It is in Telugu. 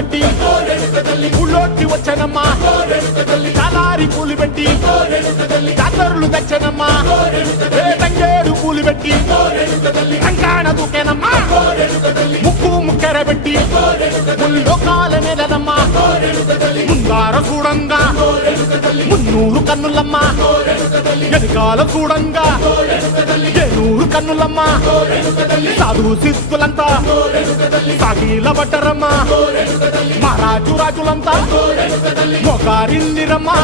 కట్టి ఊళ్ళోకి వచ్చనమ్మా చాలారి పూలు పెట్టి జాతరులు తెచ్చనమ్మా తంగేడు పూలు పెట్టి కంకాణ దూకేనమ్మా ముక్కు ముక్కెర పెట్టి ముల్లోకాల నెలనమ్మా ముందార చూడంగా మున్నూరు కన్నులమ్మా వెనకాల చూడంగా ఏనూరు కన్నులమ్మా సాధు శిస్తులంతా సాగిల పడ్డరమ్మా మహారాజు రాజులంతా మొగారిందిరమ్మా